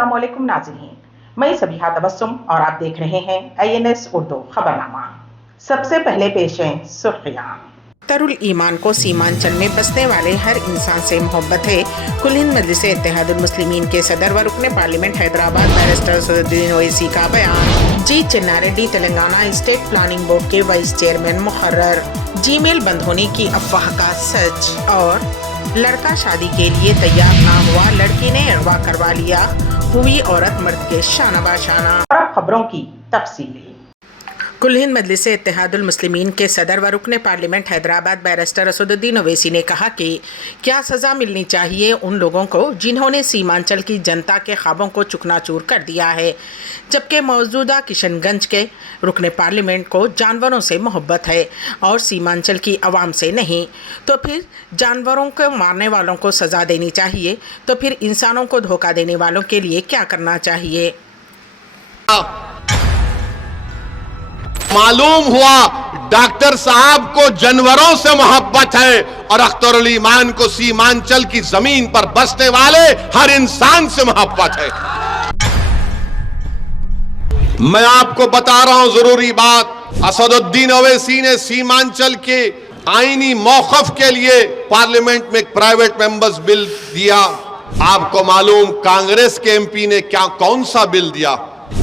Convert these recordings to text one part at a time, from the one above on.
अस्सलाम वालेकुम नाज़रीन, मैं सबिहा तबस्सुम और आप देख रहे हैं INS उर्दू खबरनामा। सबसे पहले पेश हैं सुर्खियां। तरुल ईमान को सीमांचल में बसने वाले हर इंसान से मोहब्बत है। कुल हिंद मजलिस इत्तेहादुल मुस्लिमीन के सदर व रुकने पार्लियामेंट हैदराबाद बैरिस्टर असदुद्दीन ओवैसी का बयान। जी चन्नारेड्डी तेलंगाना स्टेट प्लानिंग बोर्ड के वाइस चेयरमैन मुकर्रर। जीमेल बंद होने की अफवाह का सच। और लड़का शादी के लिए तैयार ना हुआ, लड़की ने अगवा करवा लिया, हुई औरत मर्द के शाना बाशाना। और अब खबरों की तफसील। कुल हिंद मजलिस इत्तेहादुल मुस्लिमीन के सदर व रुकने पार्लियामेंट हैदराबाद बैरिस्टर असदुद्दीन ओवैसी ने कहा कि क्या सज़ा मिलनी चाहिए उन लोगों को जिन्होंने सीमांचल की जनता के ख्वाबों को चुकनाचूर कर दिया है, जबकि मौजूदा किशनगंज के रुकने पार्लियामेंट को जानवरों से मोहब्बत है और सीमांचल की आवाम से नहीं। तो फिर जानवरों को मारने वालों को सज़ा देनी चाहिए, तो फिर इंसानों को धोखा देने वालों के लिए क्या करना चाहिए। मालूम हुआ डॉक्टर साहब को जानवरों से मोहब्बत है और अख्तरुल ईमान को सीमांचल की जमीन पर बसने वाले हर इंसान से मोहब्बत है। मैं आपको बता रहा हूं जरूरी बात, असदुद्दीन ओवैसी ने सीमांचल के आईनी मौकफ के लिए पार्लियामेंट में एक प्राइवेट मेंबर्स बिल दिया। आपको मालूम कांग्रेस के एमपी ने कौन सा बिल दिया?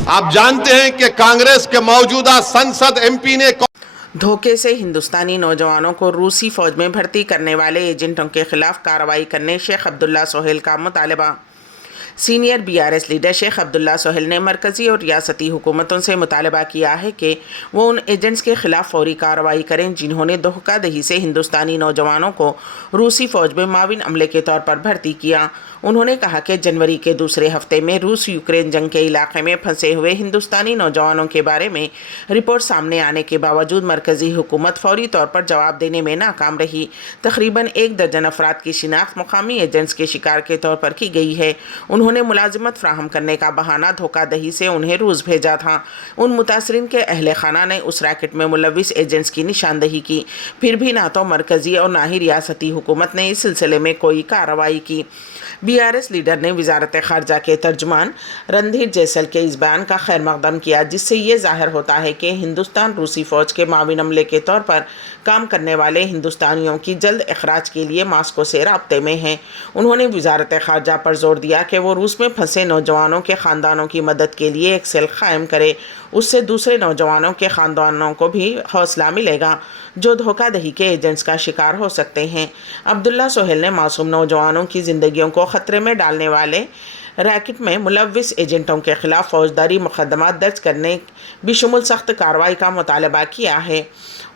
आप जानते हैं कि कांग्रेस के मौजूदा संसद एमपी ने धोखे से हिंदुस्तानी नौजवानों को रूसी फौज में भर्ती करने वाले एजेंटों के खिलाफ कार्रवाई करने शेख अब्दुल्ला सोहेल का मुतालबा। Senior BRS leader Sheikh Abdullah Sohail ने मरकज़ी और रियासती हुकूमतों से मुतालबा किया है कि वो उन एजेंट्स के खिलाफ फौरी कार्रवाई करें जिन्होंने धोखाधड़ी से हिंदुस्तानी नौजवानों को रूसी फ़ौज में माविन अमले के तौर पर भर्ती किया। उन्होंने कहा कि जनवरी के दूसरे हफ्ते में रूस यूक्रेन जंग के इलाके में फंसे हुए हिंदुस्तानी नौजवानों के बारे में रिपोर्ट सामने आने के बावजूद मरकज़ी हुकूमत फौरी तौर पर जवाब देने में नाकाम रही। तकरीबन 1 दर्जन अफराद की शिनाख्त मुकामी एजेंट्स के शिकार के तौर पर की गई है। उन्होंने मुलाजिमत फ्राहम करने का बहाना धोखाधड़ी से उन्हें रूस भेजा था। उन मुतासरीन के अहले खाना ने उस रैकेट में मुलविस एजेंट्स की निशानदही की, फिर भी ना तो मरकज़ी और ना ही रियासती हुकूमत ने इस सिलसिले में कोई कार्रवाई की। BRS लीडर ने वजारत ख़ारजा के तर्जुमान रणधीर जैसल के इस बयान का खैर मकदम किया, जिससे ये ज़ाहिर होता है कि हिंदुस्तान रूसी फ़ौज के माविन अमले के तौर पर काम करने वाले हिंदुस्तानियों की जल्द अखराज के लिए मास्को से राब्ते में है। उन्होंने वजारत ख़ारजा पर जोर दिया कि वो रूस में फंसे नौजवानों के ख़ानदानों की मदद के लिए एक सेल कायम करे। उससे दूसरे नौजवानों के ख़ानदानों को भी हौसला मिलेगा जो धोखाधड़ी के एजेंट्स का शिकार हो सकते हैं। अब्दुल्ला सोहेल ने मासूम नौजवानों की ज़िंदगियों को ख़तरे में डालने वाले रैकेट में मुलविस एजेंटों के खिलाफ फौजदारी मुकदमा दर्ज करने बिशुमुल सख्त कार्रवाई का मुतालबा किया है।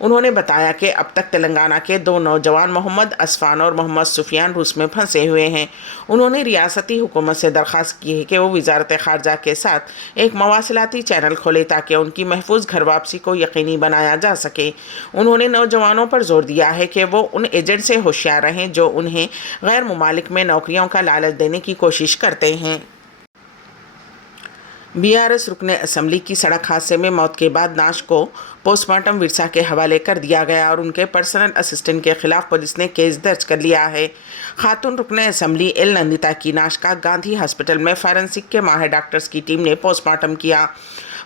उन्होंने बताया कि अब तक तेलंगाना के 2 नौजवान मोहम्मद असफान और मोहम्मद सुफियान रूस में फंसे हुए हैं। उन्होंने रियासती हुकूमत से दरख्वास्त की है कि वो वजारत ख़ारजा के साथ एक मवासिलाती चैनल खोले ताकि उनकी महफूज घर वापसी को यकीनी बनाया जा सके। उन्होंने नौजवानों पर जोर दिया है कि वो उन एजेंट से होशियार रहें जो उन्हें गैर मुमालिक में नौकरियों का लालच देने की कोशिश करते हैं। BRS रुकने असम्बली की सड़क हादसे में मौत के बाद नाश को पोस्टमार्टम विरसा के हवाले कर दिया गया और उनके पर्सनल असिस्टेंट के खिलाफ पुलिस ने केस दर्ज कर लिया है। खातून रुकने असम्बली एल नंदिता की नाश का गांधी हॉस्पिटल में फॉरेंसिक के माहिर डॉक्टर्स की टीम ने पोस्टमार्टम किया।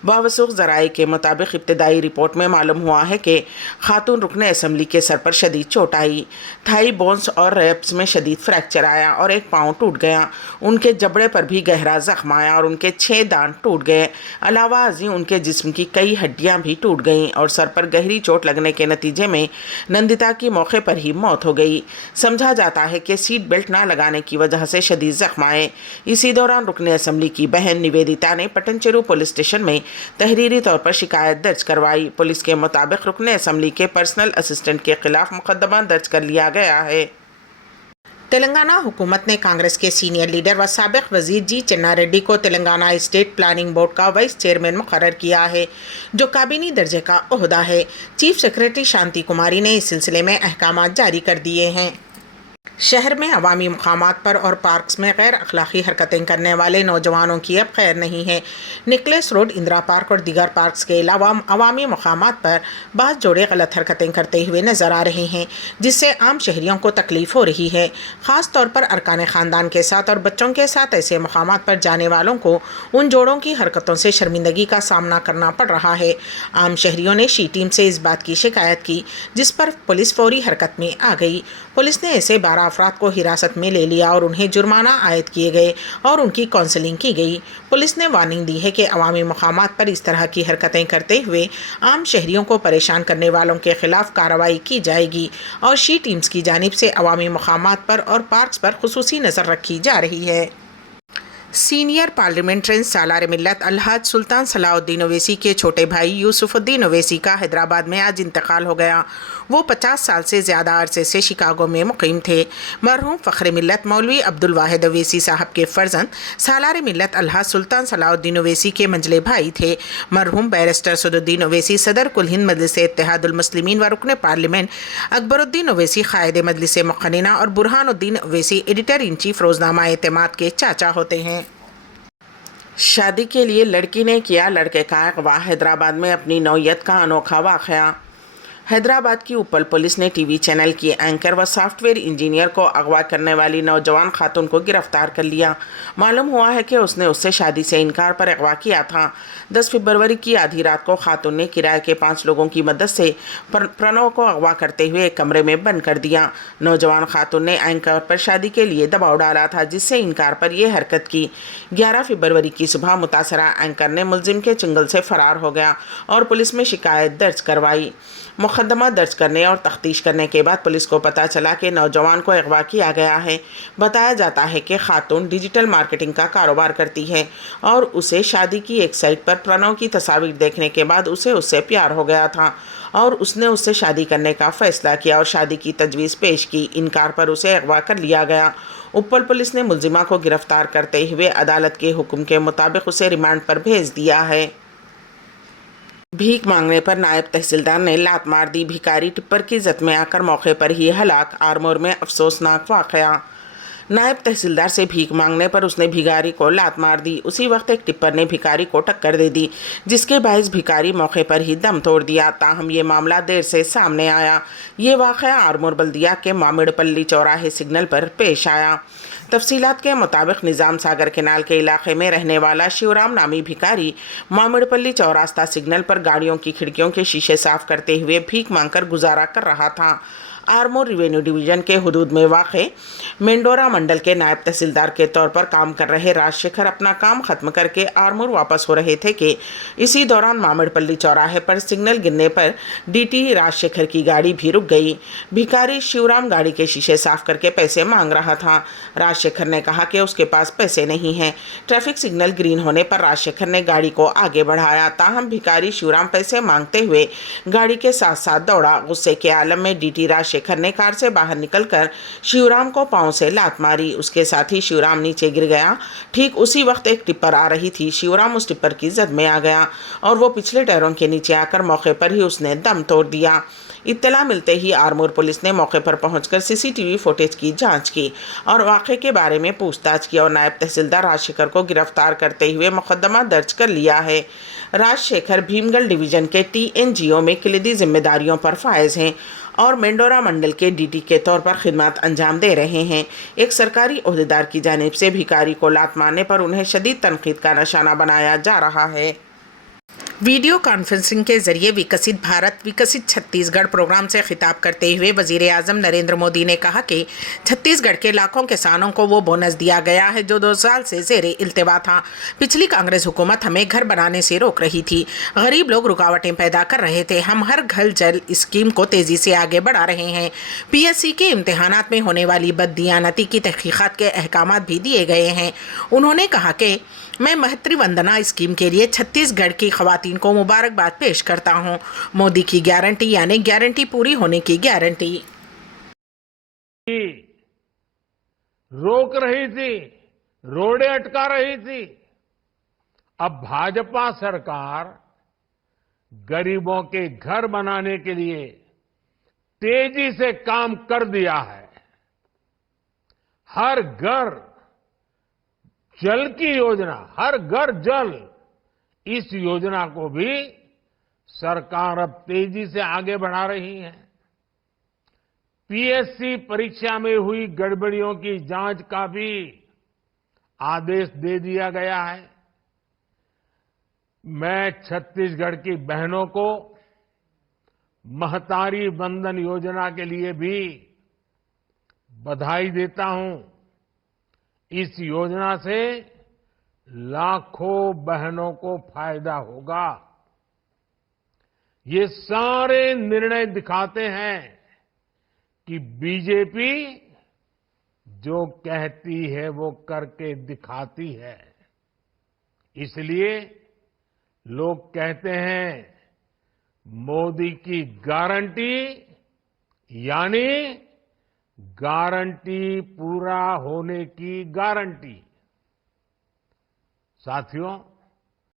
बावसूख ज़राए के मुताबिक इब्तदाई रिपोर्ट में मालूम हुआ है कि खातून रुकने असम्बली के सर पर शदीद चोट आई, थाई बोन्स और रेप्स में शदीद फ्रैक्चर आया और एक पाँव टूट गया। उनके जबड़े पर भी गहरा जख्म आया और उनके 6 दांत टूट गए। अलावा अजी उनके जिस्म की कई हड्डियां भी टूट गईं और सर पर गहरी चोट लगने के नतीजे में नंदिता की मौके पर ही मौत हो गई। समझा जाता है कि सीट बेल्ट ना लगाने की वजह से शदीद जख्म आए। इसी दौरान रुकने असम्बली की बहन निवेदिता ने पटनचेरू पुलिस स्टेशन में तहरीरी तौर पर शिकायत दर्ज करवाई। पुलिस के मुताबिक रुकने असम्बली के पर्सनल असिस्टेंट के खिलाफ मुकदमा दर्ज कर लिया गया है। तेलंगाना हुकूमत ने कांग्रेस के सीनियर लीडर व साबिक वजीर जी चन्नारेड्डी को तेलंगाना स्टेट प्लानिंग बोर्ड का वाइस चेयरमैन मुकर्रर किया है, जो काबीनी दर्जे का ओहदा है। चीफ सेक्रेटरी शांति कुमारी ने इस सिलसिले में अहकामात जारी कर दिए हैं। شہر میں عوامی مقامات پر اور پارکس میں غیر اخلاقی حرکتیں کرنے والے نوجوانوں کی اب خیر نہیں ہے۔ نکلس روڈ، اندرا پارک اور دیگر پارکس کے علاوہ عوامی مقامات پر بعض جوڑے غلط حرکتیں کرتے ہوئے نظر آ رہے ہیں، جس سے عام شہریوں کو تکلیف ہو رہی ہے۔ خاص طور پر ارکان خاندان کے ساتھ اور بچوں کے ساتھ ایسے مقامات پر جانے والوں کو ان جوڑوں کی حرکتوں سے شرمندگی کا سامنا کرنا پڑ رہا ہے۔ عام شہریوں نے شی ٹیم سے اس بات کی شکایت کی، جس پر پولیس فوری حرکت میں آ گئی۔ پولیس نے ایسے 12 افراد کو حراست میں لے لیا اور انہیں جرمانہ عائد کیے گئے اور ان کی کاؤنسلنگ کی گئی۔ پولیس نے وارننگ دی ہے کہ عوامی مقامات پر اس طرح کی حرکتیں کرتے ہوئے عام شہریوں کو پریشان کرنے والوں کے خلاف کارروائی کی جائے گی اور شی ٹیمز کی جانب سے عوامی مقامات پر اور پارکس پر خصوصی نظر رکھی جا رہی ہے۔ سینئر پارلیمنٹرین سالار ملت الحاج سلطان صلاح الدین اویسی کے چھوٹے بھائی یوسف الدین اویسی کا حیدرآباد میں آج انتقال ہو گیا۔ وہ 50 سال سے زیادہ عرصے سے شکاگو میں مقیم تھے۔ مرحوم فخر ملت مولوی عبدالواحد اویسی صاحب کے فرزند سالار ملت الحاج سلطان صلاح الدین اویسی کے منجلے بھائی تھے۔ مرحوم بیرسٹر اسد الدین اویسی صدر کل ہند مجلس اتحاد المسلمین و رکن پارلیمنٹ، اکبر الدین اویسی قائد مجلس مقننہ اور برہان الدین اویسی ایڈیٹر ان چیف روزنامہ اعتماد کے چاچا ہوتے ہیں۔ شادی کے لیے لڑکی نے کیا لڑکے کا اغوا، حیدرآباد میں اپنی نوعیت کا انوکھا واقعہ۔ حیدرآباد کی اپل پولیس نے ٹی وی چینل کی اینکر و سافٹ ویئر انجینئر کو اغوا کرنے والی نوجوان خاتون کو گرفتار کر لیا۔ معلوم ہوا ہے کہ اس نے اس سے شادی سے انکار پر اغوا کیا تھا۔ 10 فروری کی آدھی رات کو خاتون نے کرائے کے 5 لوگوں کی مدد سے پرنو کو اغوا کرتے ہوئے ایک کمرے میں بند کر دیا۔ نوجوان خاتون نے اینکر پر شادی کے لیے دباؤ ڈالا تھا، جس سے انکار پر یہ حرکت کی۔ 11 فروری کی صبح متاثرہ اینکر نے ملزم کے چنگل سے فرار ہو گیا اور پولیس میں شکایت درج کروائی۔ مقدمہ درج کرنے اور تفتیش کرنے کے بعد پولیس کو پتہ چلا کہ نوجوان کو اغوا کیا گیا ہے۔ بتایا جاتا ہے کہ خاتون ڈیجیٹل مارکیٹنگ کا کاروبار کرتی ہے اور اسے شادی کی ایک سائٹ پر پرنو کی تصاویر دیکھنے کے بعد اسے اس سے پیار ہو گیا تھا اور اس نے اس سے شادی کرنے کا فیصلہ کیا اور شادی کی تجویز پیش کی۔ انکار پر اسے اغوا کر لیا گیا۔ اپل پولیس نے ملزمہ کو گرفتار کرتے ہوئے عدالت کے حکم کے مطابق اسے ریمانڈ پر بھیج دیا ہے۔ بھیک مانگنے پر نائب تحصیلدار نے لات مار دی، بھکاری ٹپر کی زد میں آ کر موقع پر ہی ہلاک۔ آرمور میں افسوسناک واقعہ۔ نائب تحصیلدار سے بھیک مانگنے پر اس نے بھکاری کو لات مار دی۔ اسی وقت ایک ٹپر نے بھکاری کو ٹکر دے دی، جس کے باعث بھکاری موقع پر ہی دم توڑ دیا۔ تاہم یہ معاملہ دیر سے سامنے آیا۔ یہ واقعہ آرمور بلدیہ کے مامڑ پلی چوراہے سگنل پر پیش آیا۔ تفصیلات کے مطابق نظام ساگر کینال کے علاقے میں رہنے والا شیورام نامی بھکاری مامڑ پلی چوراستہ سگنل پر گاڑیوں کی کھڑکیوں کے شیشے صاف کرتے ہوئے بھیک مانگ کر گزارا کر رہا تھا۔ آرمور ریونیو ڈویژن کے حدود میں واقع مینڈورا منڈل کے نائب تحصیلدار کے طور پر کام کر رہے راج شیکھر اپنا کام ختم کر کے آرمور واپس ہو رہے تھے کہ اسی دوران مامڑ پلی چوراہے پر سگنل گرنے پر ڈی ٹی راج شیکھر کی گاڑی بھی رک گئی۔ بھکاری شیورام گاڑی کے شیشے صاف کر کے پیسے مانگ رہا تھا۔ راج شیکھر نے کہا کہ اس کے پاس پیسے نہیں ہیں۔ ٹریفک سگنل گرین ہونے پر راج شیکھر نے گاڑی کو آگے بڑھایا، تاہم بھکاری شیورام پیسے مانگتے ہوئے گاڑی کے ساتھ ساتھ دوڑا۔ غصے کے عالم میں ڈی ٹی راج شیکھر نے کار سے باہر نکل کر شیورام کو پاؤں سے لات ماری۔ اس کے ساتھ ہی شیورام نیچے گر گیا۔ ٹھیک اسی وقت ایک ٹپر آ رہی تھی۔ شیورام اس ٹپر کی زد میں آ گیا اور وہ پچھلے ٹائروں کے نیچے آ کر موقع پر ہی اس نے دم توڑ دیا۔ اطلاع ملتے ہی آرمور پولیس نے موقع پر پہنچ کر سی سی ٹی وی فوٹیج کی جانچ کی اور واقعے کے بارے میں پوچھ تاچھ کی اور نائب تحصیلدار راج شیکھر کو گرفتار کرتے ہوئے مقدمہ درج کر لیا ہے۔ راج شیکھر بھیمگل ڈویژن کے ٹی این جی او میں کلیدی ذمہ داریوں پر فائز ہیں اور مینڈورا منڈل کے ڈی ٹی کے طور پر خدمات انجام دے رہے ہیں۔ ایک سرکاری عہدیدار کی جانب سے بھکاری کو لات مارنے پر انہیں شدید تنقید کا نشانہ بنایا جا رہا ہے۔ ویڈیو کانفرنسنگ کے ذریعے وکست بھارت وکست چھتیس گڑھ پروگرام سے خطاب کرتے ہوئے وزیر اعظم نریندر مودی نے کہا کہ چھتیس گڑھ کے لاکھوں کسانوں کو وہ بونس دیا گیا ہے جو 2 سال سے زیر التوا تھا۔ پچھلی کانگریس حکومت ہمیں گھر بنانے سے روک رہی تھی، غریب لوگ رکاوٹیں پیدا کر رہے تھے۔ ہم ہر گھر جل اسکیم کو تیزی سے آگے بڑھا رہے ہیں۔ پی ایس سی کے امتحانات میں ہونے والی بددیانتی کی تحقیقات کے احکامات بھی دیے گئے ہیں۔ انہوں نے کہا کہ میں مہتری وندنا اسکیم کے لیے چھتیس گڑھ کی خواتین کو مبارکباد پیش کرتا ہوں۔ مودی کی گارنٹی یعنی گارنٹی پوری ہونے کی گارنٹی۔ روک رہی تھی، روڈیں اٹکا رہی تھی، اب بھاجپا سرکار غریبوں کے گھر بنانے کے لیے تیزی سے کام کر دیا ہے۔ हर घर जल की योजना, हर घर जल, इस योजना को भी सरकार अब तेजी से आगे बढ़ा रही है। पीएससी परीक्षा में हुई गड़बड़ियों की जांच का भी आदेश दे दिया गया है। मैं छत्तीसगढ़ की बहनों को महतारी वंदन योजना के लिए भी बधाई देता हूं। इस योजना से लाखों बहनों को फायदा होगा। ये सारे निर्णय दिखाते हैं कि बीजेपी जो कहती है वो करके दिखाती है। इसलिए लोग कहते हैं मोदी की गारंटी यानी गारंटी पूरा होने की गारंटी। साथियों,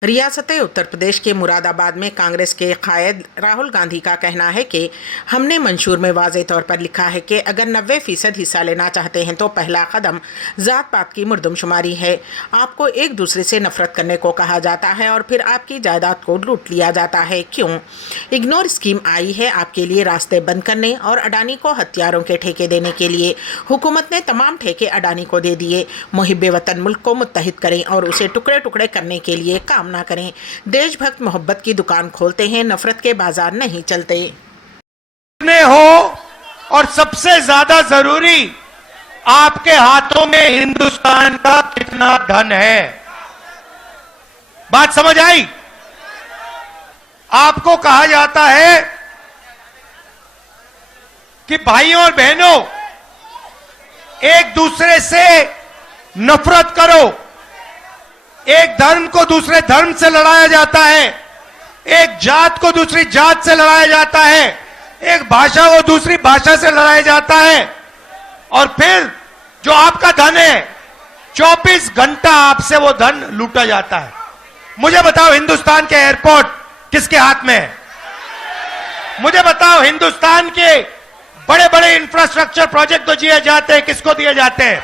रियासत उत्तर प्रदेश के मुरादाबाद में कांग्रेस के कायद राहुल गांधी का कहना है कि हमने मंशूर में वाज़े तौर पर लिखा है कि अगर 90% हिस्सा लेना चाहते हैं तो पहला कदम जात पात की मुर्दमशुमारी है। आपको एक दूसरे से नफरत करने को कहा जाता है और फिर आपकी जायदाद को लूट लिया जाता है। क्यों? इग्नोर स्कीम आई है आपके लिए रास्ते बंद करने और अडानी को हथियारों के ठेके देने के लिए। हुकूमत ने तमाम ठेके अडानी को दे दिए। मुहिब्बे वतन मुल्क को मुत्तहिद करें और उसे टुकड़े टुकड़े करने के लिए काम ना करें। देशभक्त मोहब्बत की दुकान खोलते हैं, नफरत के बाजार नहीं चलते। हो और सबसे ज्यादा जरूरी, आपके हाथों में हिंदुस्तान का कितना धन है। बात समझ आई? आपको कहा जाता है कि भाइयों और बहनों एक दूसरे से नफरत करो। एक धर्म को दूसरे धर्म से लड़ाया जाता है, एक जात को दूसरी जात से लड़ाया जाता है, एक भाषा को दूसरी भाषा से लड़ाया जाता है, और फिर जो आपका धन है 24 घंटा आपसे वो धन लूटा जाता है। मुझे बताओ हिंदुस्तान के एयरपोर्ट किसके हाथ में है? मुझे बताओ हिंदुस्तान के बड़े बड़े इंफ्रास्ट्रक्चर प्रोजेक्ट जो दिए जाते हैं किसको दिए जाते हैं?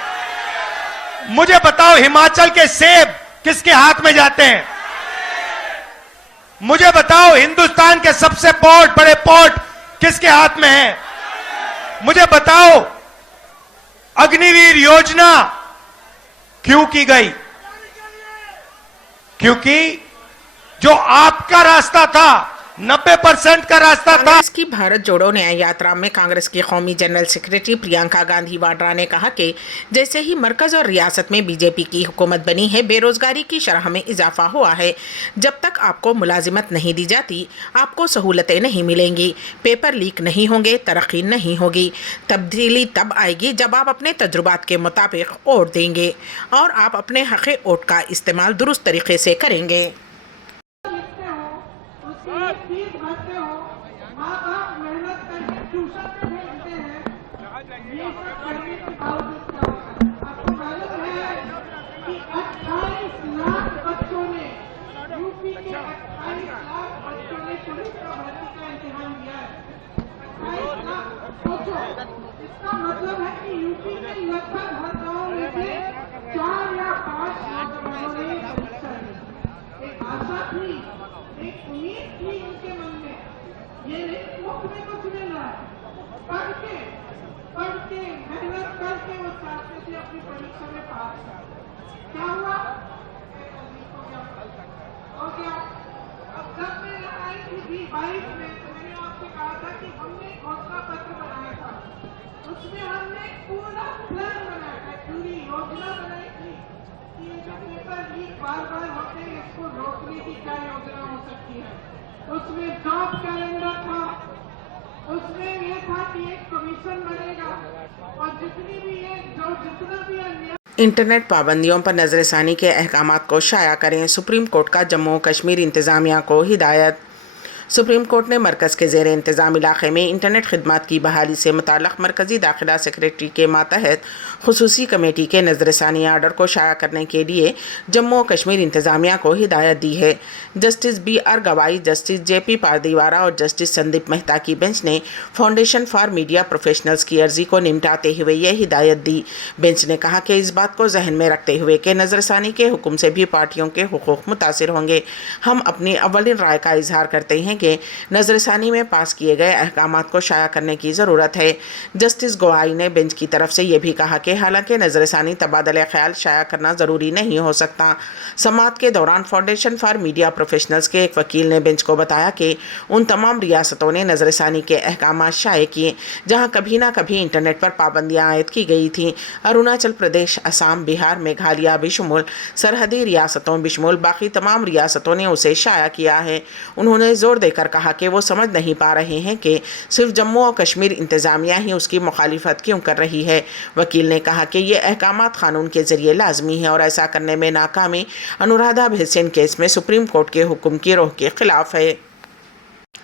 मुझे बताओ हिमाचल के सेब किसके हाथ में जाते हैं? मुझे बताओ हिंदुस्तान के सबसे बड़े पोर्ट किसके हाथ में है? मुझे बताओ अग्निवीर योजना क्यों की गई? क्योंकि जो आपका रास्ता था 90% का रास्ता था। कांग्रेस की भारत जोड़ो न्याय यात्रा में कांग्रेस की कौमी जनरल सेक्रेटरी प्रियंका गांधी वाड्रा ने कहा कि जैसे ही मरकज और रियासत में बीजेपी की हुकूमत बनी है, बेरोजगारी की शरह में इजाफा हुआ है। जब तक आपको मुलाजिमत नहीं दी जाती, आपको सहूलतें नहीं मिलेंगी, पेपर लीक नहीं होंगे, तरक्की नहीं होगी। तब्दीली तब आएगी जब आप अपने तजुर्बात के मुताबिक वोट देंगे और आप अपने हक़ वोट का इस्तेमाल दुरुस्त तरीके से करेंगे। फीस भरते हो, माँ बाप मेहनत करके ट्यूशन में भेजते हैं, ये सब करने के बावजूद क्या होता है? आपको मालूम है कि 28 लाख बच्चों ने, यूपी के 28 लाख बच्चों ने पुलिस का भर्ती का इम्तिहान दिया है। 28 लाख, सोचो, इसका मतलब है कि यूपी के लगभग हर गांव में से 4 या 5 नौजवानों ने परीक्षा दी। एक आशा थी, एक उम्मीद थी उनके मन में, ये नहीं मुफ्त में कुछ मिल रहा है। पढ़ के मेहनत करके वो चाहते थे अपनी परीक्षा में पास। क्या हुआ? हो गया। अब जब मैं आई थी 22 में, तो मैंने आपसे कहा था कि हमने घोषणा पत्र बनाया था, उसमें हमने पूरा प्लान बनाया था, पूरी योजना बनाई थी कि ये जो पेपर लीक बार बार होते हैं इसको रोकने की क्या योजना हो सकती है। उसमें जॉब कैलेंडर था, उसमें ये था कि एक कमीशन बनेगा और जितना भी अन्याय। इंटरनेट पाबंदियों पर नजरसानी के अहकामात को शाया करें। सुप्रीम कोर्ट का जम्मू कश्मीर इंतजामिया को हिदायत। सुप्रीम कोर्ट ने मरकज़ के ज़ेर इंतज़ाम इलाक़े में इंटरनेट खिदमात की बहाली से मुताल्लिक़ मरकज़ी दाखिला सेक्रेटरी के मातहत खुसूसी कमेटी के नज़रसानी आर्डर को शाया करने के लिए जम्मू और कश्मीर इंतज़ामिया को हिदायत दी है। Justice B.R. गवाई, जस्टिस J.P. पारदीवारा और जस्टिस संदीप मेहता की बेंच ने फाउंडेशन फॉर मीडिया प्रोफेशनल्स की अर्जी को निपटाते हुए यह हिदायत दी। बेंच ने कहा कि इस बात को जहन में रखते हुए कि नज़रसानी के हुक्म से भी पार्टियों के हुकूक मुतासिर होंगे, हम अपनी अव्वलिन राय का इजहार करते हैं कि नज़रसानी में पास किए गए अहकामात को शाया करने की ज़रूरत है। जस्टिस गवाई ने बेंच की तरफ से यह भी कहा कि हालांकि नज़रसानी तबादला ख्याल शाया करना ज़रूरी नहीं हो सकता। समाअत के दौरान फाउंडेशन फॉर मीडिया प्रोफेशनल्स के एक वकील ने बेंच को बताया कि उन तमाम रियासतों ने नज़रसानी के अहकामात शाये किए जहाँ कभी ना कभी इंटरनेट पर पाबंदियाँ आयद की गई थी। अरुणाचल प्रदेश, असम, बिहार, मेघालय बिशमुल सरहदी रियासतों बिशमुल बाकी तमाम रियासतों ने उसे शाया किया है। उन्होंने जोर देकर कहा कि वो समझ नहीं पा रहे हैं कि सिर्फ जम्मू और कश्मीर इंतज़ामिया ही उसकी मुखालिफत क्यों कर रही है। वकील ने कहा कि ये अहकामात कानून के ज़रिए लाजमी है और ऐसा करने में नाकामी अनुराधा भैसिन केस में सुप्रीम कोर्ट के हुक्म की रोह के खिलाफ है।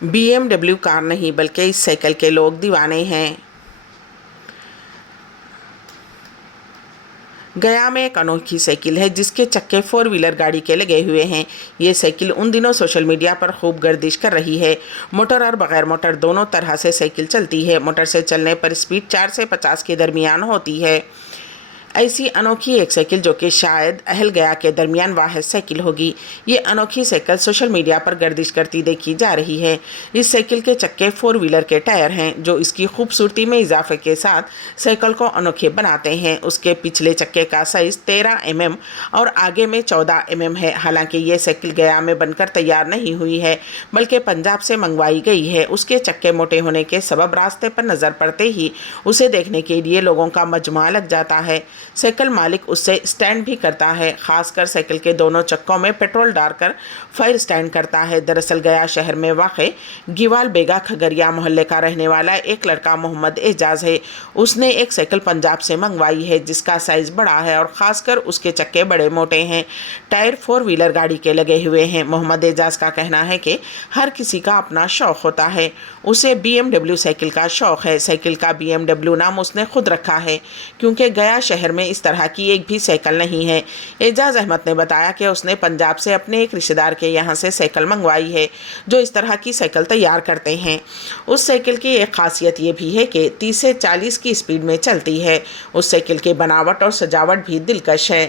BMW कार नहीं बल्कि इस साइकिल के लोग दीवाने हैं। गया में एक अनोखी साइकिल है जिसके चक्के 4 व्हीलर गाड़ी के लगे हुए हैं। ये साइकिल उन दिनों सोशल मीडिया पर खूब गर्दिश कर रही है। मोटर और बगैर मोटर दोनों तरह से साइकिल चलती है। मोटर से चलने पर स्पीड 4 से 50 के दरमियान होती है। ऐसी अनोखी एक साइकिल जो कि शायद अहल गया के दरमियान वाहिद साइकिल होगी। ये अनोखी साइकिल सोशल मीडिया पर गर्दिश करती देखी जा रही है। इस साइकिल के चक्के 4 व्हीलर के टायर हैं जो इसकी खूबसूरती में इजाफे के साथ साइकिल को अनोखे बनाते हैं। उसके पिछले चक्के का साइज़ 13 mm और आगे में 14 mm है। हालांकि ये साइकिल गया में बनकर तैयार नहीं हुई है बल्कि पंजाब से मंगवाई गई है। उसके चक्के मोटे होने के सबब रास्ते पर नज़र पड़ते ही उसे देखने के लिए लोगों का मजमा लग जाता है। साइकिल मालिक उससे स्टैंड भी करता है। खासकर साइकिल के दोनों चक्कों में पेट्रोल डालकर फायर स्टैंड करता है। दरअसल गया शहर में वाक़े गिवाल बेगा खगरिया मोहल्ले का रहने वाला एक लड़का मोहम्मद एजाज है। उसने एक साइकिल पंजाब से मंगवाई है जिसका साइज़ बड़ा है और ख़ासकर उसके चक्के बड़े मोटे हैं। टायर 4 व्हीलर गाड़ी के लगे हुए हैं। मोहम्मद एजाज का कहना है कि हर किसी का अपना शौक़ होता है। उसे BMW साइकिल का शौक़ है। साइकिल का BMW नाम उसने खुद रखा है क्योंकि गया शहर में इस तरह की एक भी साइकिल नहीं है। एजाज अहमद ने बताया कि उसने पंजाब से अपने एक रिश्तेदार के यहाँ से साइकिल मंगवाई है जो इस तरह की साइकिल तैयार करते हैं। उस साइकिल की एक खासियत ये भी है कि 30 से 40 की स्पीड में चलती है। उस साइकिल की बनावट और सजावट भी दिलकश है।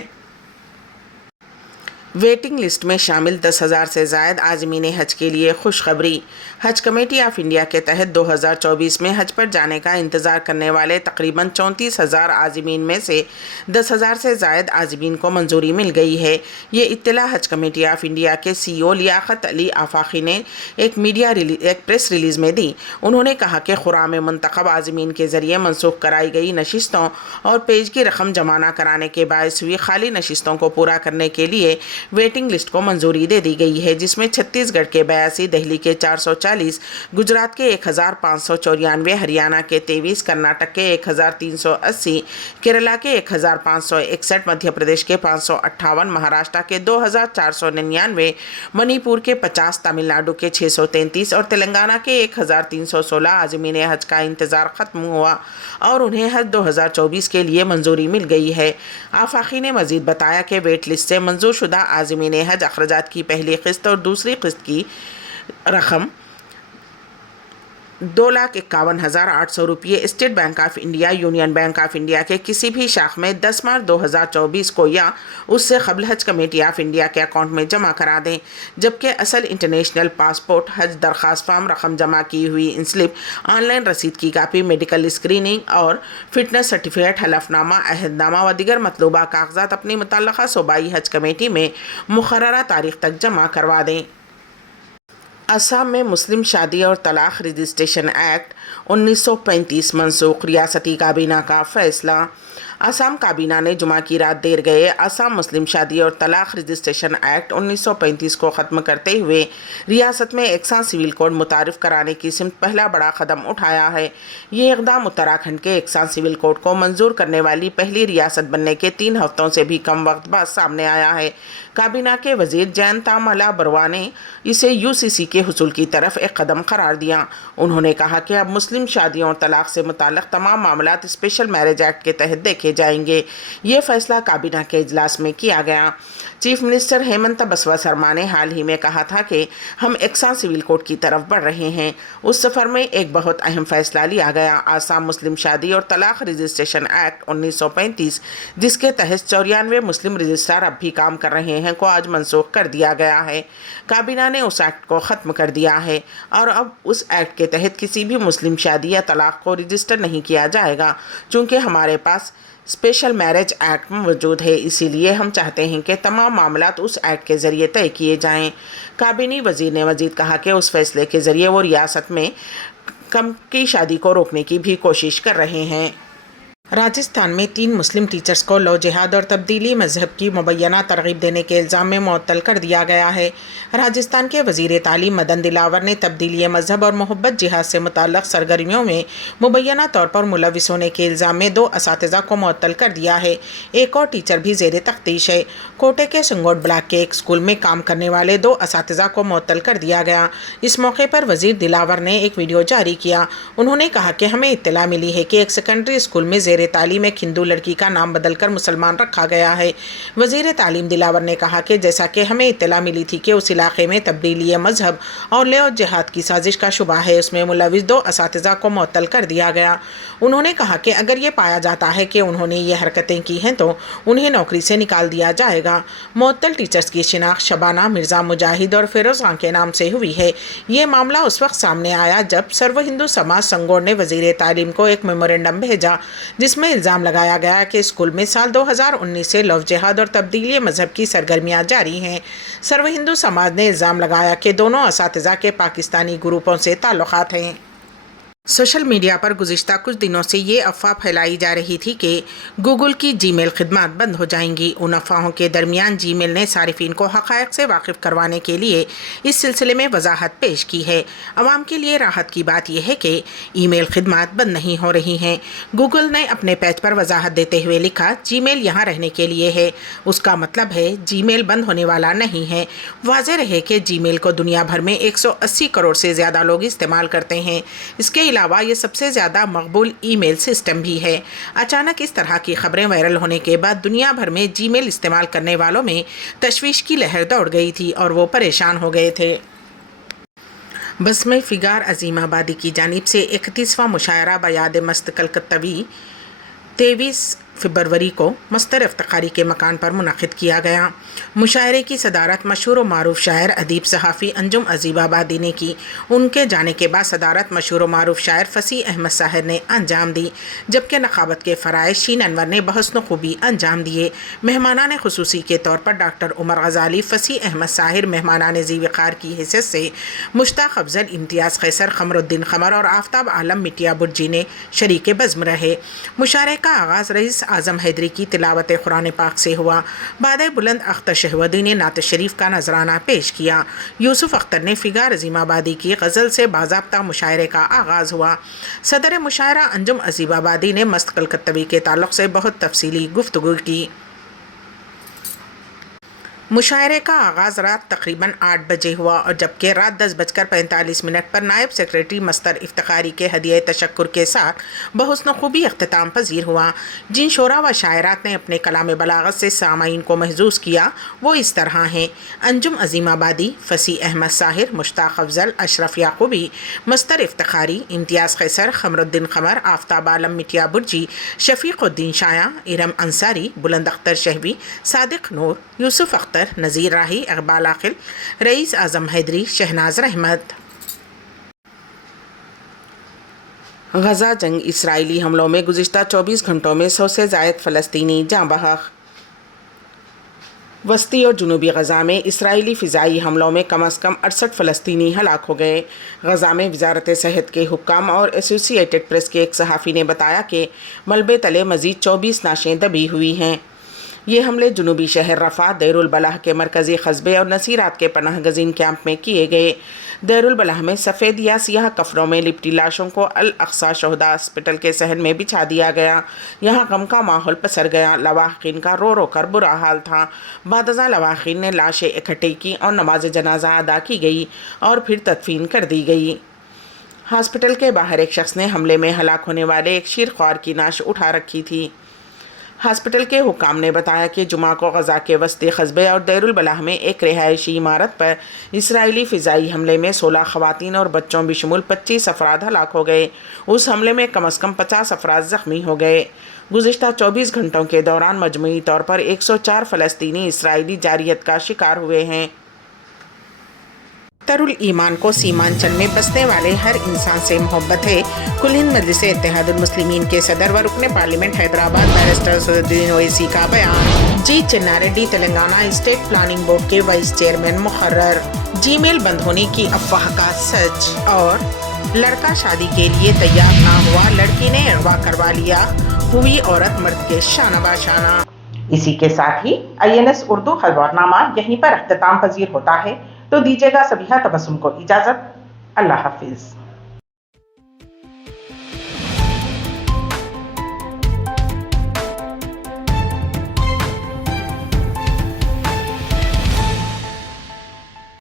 वेटिंग लिस्ट में शामिल 10,000 से ज़ायद आज़मीन हज के लिए खुशखबरी। हज कमेटी ऑफ इंडिया के तहत 2024 में हज पर जाने का इंतज़ार करने वाले तकरीबन 34,000 आज़मीन में से 10,000 से ज़ायद आज़मीन को मंजूरी मिल गई है। ये इत्तला हज कमेटी ऑफ इंडिया के CEO लियाकत अली आफाकी ने एक प्रेस रिलीज़ में दी। उन्होंने कहा कि खुराम मुंतखब आज़मीन के ज़रिए मनसूख कराई गई नशिस्तों और पेज की रकम जमा न कराने के बायस हुई खाली नशिस्तों को पूरा करने के लिए वेटिंग लिस्ट को मंजूरी दे दी गई है, जिसमें छत्तीसगढ़ के 82, दिल्ली के 440, गुजरात के 1,594, हरियाणा के 23, कर्नाटक के 1,380, केरला के 1,561, मध्य प्रदेश के 558, महाराष्ट्र के 2,499, मणिपुर के 50, तमिलनाडु के 633 और तेलंगाना के 1,316 आज़मीन हज का इंतज़ार ख़त्म हुआ और उन्हें हज 2024 के लिए मंजूरी मिल गई है। आफाकी ने मज़ीद बताया कि वेट लिस्ट से मंजूर शुदा आज़मीन हज अखराजात की पहली किस्त और दूसरी किस्त की रकम 2,51,800 रुपये state bank of India, union bank of India के किसी भी शाख में 10 मार्च 2024 को या उससे कबल हज कमेटी ऑफ इंडिया के अकाउंट में जमा करा दें, जबकि असल इंटरनेशनल पासपोर्ट, हज दरख्वास्त फॉर्म, रकम जमा की हुई स्लिप, ऑनलाइन रसीद की कापी, मेडिकल स्क्रीनिंग और फिटनेस सर्टिफिकेट, हलफनामा, अहदनामा व दीगर मतलूबा कागजात अपनी मुतल्लका सूबाई हज कमेटी में मुकर्ररा तारीख तक जमा करवा दें। असम में मुस्लिम शादी और तलाक रजिस्ट्रेशन एक्ट 1935 मनसूख, रियासती काबीना का फैसला। असम काबीना ने जुमा की रात देर गए असम मुस्लिम शादी और तलाक रजिस्ट्रेशन एक्ट 1935 को ख़त्म करते हुए रियासत में एकसा सिविल कोड मुतारिफ कराने की सिमत पहला बड़ा कदम उठाया है। ये इक़दाम उत्तराखंड के एकसा सिविल कोड को मंजूर करने वाली पहली रियासत बनने के 3 हफ्तों से भी कम वक्त बाद सामने आया है। काबीना के वजीर जयंत माला बरुआ ने इसे यूसीसी के हुसूल की तरफ एक कदम करार दिया। उन्होंने कहा कि अब मुस्लिम शादियों और तलाक से मुताल्लिक़ तमाम मामलात स्पेशल मैरिज एक्ट के तहत देखे जाएंगे। ये फैसला काबीना के इजलास में किया गया। चीफ मिनिस्टर हेमंत बसवा शर्मा ने हाल ही में कहा था कि हम एकसा सिविल कोड की तरफ बढ़ रहे हैं। उस सफ़र में एक बहुत अहम फैसला लिया गया। आसाम मुस्लिम शादी और तलाक रजिस्ट्रेशन एक्ट 1935 जिसके तहत 94 मुस्लिम रजिस्ट्रार अब भी काम कर रहे हैं को आज मनसूख कर दिया गया है। काबीना ने उस एक्ट को ख़त्म कर दिया है और अब उस एक्ट के तहत किसी भी मुस्लिम शादी या तलाक को रजिस्टर नहीं किया जाएगा। चूँकि हमारे पास स्पेशल मैरिज एक्ट मौजूद है, इसीलिए हम चाहते हैं कि तमाम मामलात उस एक्ट के ज़रिए तय किए जाएं। काबीनी वज़ीर ने मज़ीद कहा कि उस फैसले के ज़रिए वो रियासत में कम की शादी को रोकने की भी कोशिश कर रहे हैं। राजस्थान में 3 मुस्लिम टीचर्स को लव जिहाद और तब्दीली मजहब की मुबैना तरगीब देने के इल्ज़ाम में मुअत्तल कर दिया गया है। राजस्थान के वज़ीर तालीम मदन दिलावर ने तब्दीली मजहब और मोहब्बत जिहाद से मुताल्लिक़ सरगर्मियों में मुबैना तौर पर मुलविस होने के इल्ज़ाम में 2 असातिज़ा को मुअत्तल कर दिया है। एक और टीचर भी ज़ेर तफ्तीश है। कोटे के संगोट ब्लॉक के एक स्कूल में काम करने वाले 2 असातिज़ा को मुअत्तल कर दिया गया। इस मौके पर वज़ीर दिलावर ने एक वीडियो जारी किया। उन्होंने कहा कि हमें इत्तला मिली है कि एक सेकेंडरी स्कूल में तालीम एक हिंदू लड़की का नाम बदलकर मुसलमान रखा गया है। वज़ीर तालीम दिलावर ने कहा कि जैसा कि हमें इत्तला मिली थी कि उस इलाके में तब्दीली मजहब और लव जिहाद की साजिश का शुबा है, उसमें मुलविस 2 असातिज़ा को मुअत्तल कर दिया गया। उन्होंने कहा कि अगर ये पाया जाता है कि उन्होंने ये हरकतें की हैं तो उन्हें नौकरी से निकाल दिया जाएगा। मुअत्तल टीचर्स की शिनाख्त शबाना मिर्ज़ा मुजाहिद और फिरोज़ खान के नाम से हुई है। ये मामला उस वक्त सामने आया जब सर्व हिंदू समाज संगोड़ ने वज़ीर तालीम को एक मेमोरेंडम भेजा जिसमें इल्ज़ाम लगाया गया कि स्कूल में साल 2019 से लव जिहाद और तब्दीली मजहब की सरगर्मियां जारी हैं। सर्व हिंदू समाज ने इल्ज़ाम लगाया कि दोनों असातिज़ा के पाकिस्तानी ग्रुपों से ताल्लुकात हैं। सोशल मीडिया पर गुज़िश्ता कुछ दिनों से ये अफवाह फैलाई जा रही थी कि गूगल की जीमेल खिदमत बंद हो जाएंगी। उन अफवाहों के दरमियान जीमेल ने सारिफिन को हक़ाइक़ से वाकिफ़ करवाने के लिए इस सिलसिले में वजाहत पेश की है। आवाम के लिए राहत की बात यह है कि ईमेल खिदमत बंद नहीं हो रही हैं। गूगल ने अपने पेज पर वजाहत देते हुए लिखा, जीमेल यहाँ रहने के लिए है। उसका मतलब है जीमेल बंद होने वाला नहीं है। वाज़ेह रहे कि जीमेल को दुनिया भर में 180 करोड़ से ज़्यादा लोग इस्तेमाल करते हैं। इसके अलावा ये सबसे ज़्यादा मकबूल ईमेल सिस्टम भी है। अचानक इस तरह की खबरें वायरल होने के बाद दुनिया भर में जीमेल इस्तेमाल करने वालों में तशवीश की लहर दौड़ गई थी और वो परेशान हो गए थे। बस में फ़िगार अज़ीमाबादी की जानिब से 31वां मुशायरा बयाद मस्त कलकत्तवी 23 फरवरी को मस्तर इफ्तिखारी के मकान पर मुनक़िद किया गया। मुशायरे की सदारत मशहूर व मारूफ शायर अदीब सहाफ़ी अंजुम अज़ीमाबादी ने की। उनके जाने के बाद सदारत मशहूर व मारूफ शायर फ़सीह अहमद साहिर ने अंजाम दी, जबकि नक़ाबत के फ़राइज़ शीन अनवर ने बहस्न खूबी अंजाम दिए। मेहमानान ख़ुसूसी के तौर पर डॉक्टर उमर गज़ाली, फ़सीह अहमद साहिर मेहमानान ज़ी-वक़ार की हैसियत से मुश्ताक़ अफ़ज़ल, इम्तियाज़ क़ैसर, क़मरुद्दीन क़मर और आफ्ताब आलम मिटिया बुर्जी ने शरीक बज़्म रहे। मुशायरे का आगाज़ रईस आज़म हैदरी की तिलावत कुरान पाक से हुआ। बाद बुलंद अख्तर शहवदी ने नात शरीफ का नजराना पेश किया। यूसुफ अख्तर ने फ़िगार अज़ीमाबादी की गज़ल से बाज़ाब्ता मुशायरे का आगाज़ हुआ। सदर मुशायरा अंजुम अज़ीमाबादी ने मस्त कलकत्तवी के ताल्लुक़ से बहुत तफसीली गुफ्तगू की। मुशायरे का आगाज़ रात तकरीबन 8 बजे हुआ और जबकि रात 10:45 पर नायब सेक्रेटरी मस्तर इफ्तिखारी के हदिया तशक्कुर के साथ बहुस्न खूबी अख्तिताम पजीर हुआ। जिन शोरा व शायरात ने अपने कलाम बलागत से सामाईन को महजूज़ किया वो इस तरह हैं: अंजुम अज़ीमाबादी, फ़सीह अहमद साहिर, मुश्ताक़ अफ़ज़ल, अशरफ याक़ूबी, मस्तर इफ्तिखारी, इम्तियाज़ क़ैसर, क़मरुद्दीन क़मर, आफ्ताब आलम मिटिया बुर्जी, शफ़ीक़ुद्दीन शाया, इरम अंसारी, बुलंद अख्तर शहवी, सादिक नूर, यूसुफ अख्तर, नज़ीर राही, इक़बाल आक़िल, रईस आज़म हैदरी, शहनाज रहमत। गज़ा जंग इसराइली हमलों में गुज़िश्ता 24 घंटों में 100 से ज़ायद फ़लस्तीनी जाँ बहक। وسطی اور جنوبی غزہ میں اسرائیلی فضائی حملوں میں کم از کم 68 فلسطینی ہلاک ہو گئے۔ غزہ میں وزارت صحت کے حکام اور ایسوسی ایٹڈ پریس کے ایک صحافی نے بتایا کہ ملبے تلے مزید 24 نعشیں دبی ہوئی ہیں۔ یہ حملے جنوبی شہر رفح، دیر البلح کے مرکزی قصبے اور نصیرات کے پناہ گزین کیمپ میں کیے گئے۔ دیر البلح میں سفید یا سیاہ کفنوں میں لپٹی لاشوں کو الاقصی شہداء ہاسپٹل کے صحن میں بچھا دیا گیا۔ یہاں غم کا ماحول پسر گیا۔ لواحقین کا رو رو کر برا حال تھا۔ بعد ازاں لواحقین نے لاشیں اکٹھی کی اور نماز جنازہ ادا کی گئی اور پھر تدفین کر دی گئی۔ ہاسپٹل کے باہر ایک شخص نے حملے میں ہلاک ہونے والے ایک شیرخوار کی نعش اٹھا رکھی تھی۔ ہاسپٹل کے حکام نے بتایا کہ جمعہ کو غزہ کے وسطی قصبے اور دیر البلح میں ایک رہائشی عمارت پر اسرائیلی فضائی حملے میں 16 خواتین اور بچوں بشمول 25 افراد ہلاک ہو گئے۔ اس حملے میں کم از کم 50 افراد زخمی ہو گئے۔ گزشتہ 24 گھنٹوں کے دوران مجموعی طور پر 104 فلسطینی اسرائیلی جارحیت کا شکار ہوئے ہیں۔ الایمان کو سیمانچل میں بسنے والے ہر انسان سے محبت ہے۔ کل ہند مجلس اتحاد المسلمین کے صدر و رکن پارلیمنٹ حیدرآباد بیرسٹر اسدالدین اویسی کا بیان۔ G Chinnareddy Telangana state planning board کے وائس چیئرمین مقرر۔ جی میل بند ہونے کی افواہ کا سچ۔ اور لڑکا شادی کے لیے تیار نہ ہوا، لڑکی نے اغوا کروا لیا، ہوئی عورت مرد کے شانہ باشانہ۔ اسی کے ساتھ ہی INS اردو خبر نامہ یہیں پر اختتام پذیر ہوتا ہے، تو دیجیے گا سبیحہ تبسم کو اجازت۔ اللہ حافظ۔